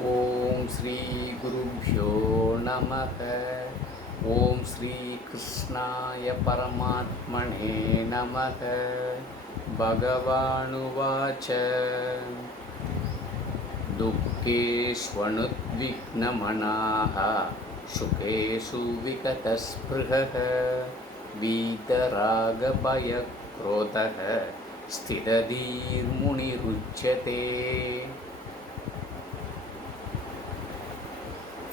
ओम श्री गुरुभ्यो नमः। ओम श्री कृष्णाय परमात्मने नमः। भगवानुवाच दुःखेष्वनुद्विग्नमनाः सुखेषु विगतस्पृहः वीतरागभयक्रोधः स्थितधीर्मुनिरुच्यते।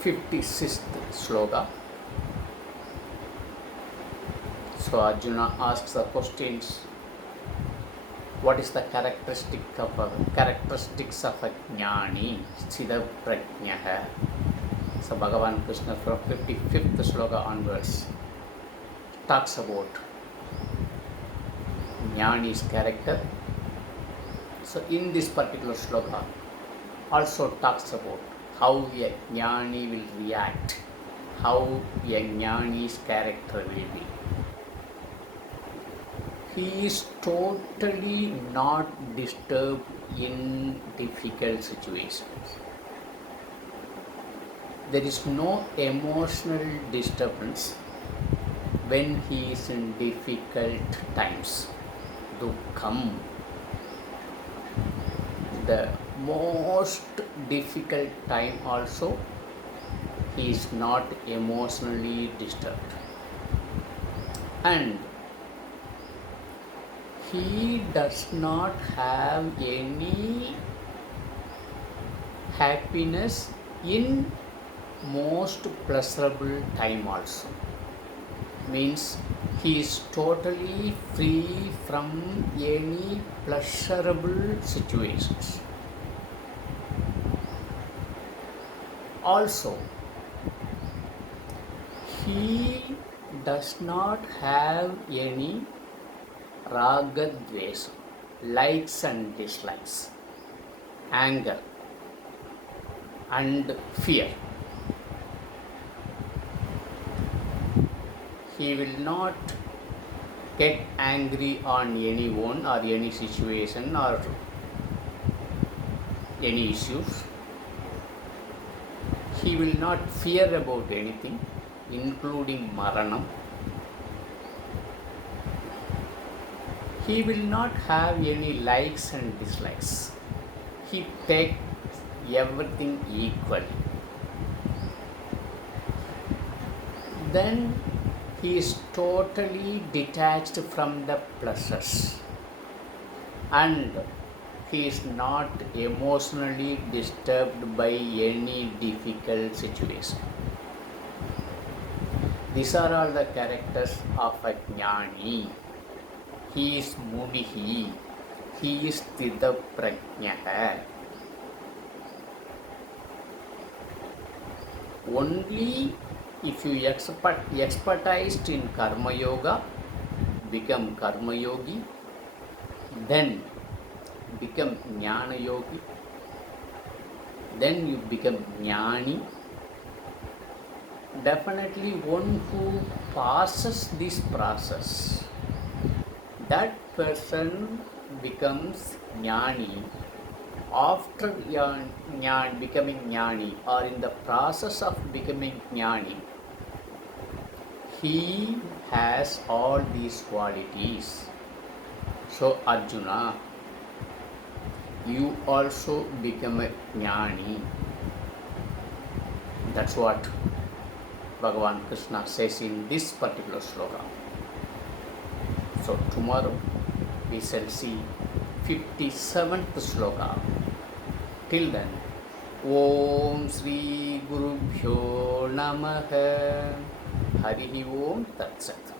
56th sloka. So Arjuna asks the questions: what is the characteristics of a jnani, sthita prajnah? So Bhagavan Krishna from 55th sloka onwards talks about jnani's character. So in this particular sloka also talks about how a jnani will react, how a jnani's character will be. He is totally not disturbed in difficult situations. There is no emotional disturbance when he is in difficult times. Dukkham, the most difficult time also, he is not emotionally disturbed, and he does not have any happiness in most pleasurable time also. Means he is totally free from any pleasurable situations. Also, he does not have any ragadvesa, likes and dislikes, anger and fear. He will not get angry on anyone or any situation or any issues. He will not fear about anything, including maranam. He will not have any likes and dislikes. He takes everything equally. Then he is totally detached from the pleasures, and he is not emotionally disturbed by any difficult situation. These are all the characters of a jnani. He is munihi, he is sthita prajnah. Only if you expertised in karma yoga, become karma yogi, then become jnana yogi, then you become jnani. Definitely one who passes this process, that person becomes jnani. After becoming jnani, or in the process of becoming jnani, he has all these qualities. So Arjuna, you also become a jnani. That's what Bhagavan Krishna says in this particular sloka. So tomorrow we shall see 57th sloka. Till then, Om Shri Gurubhyo Namaha. Harihi Om Tat Sat.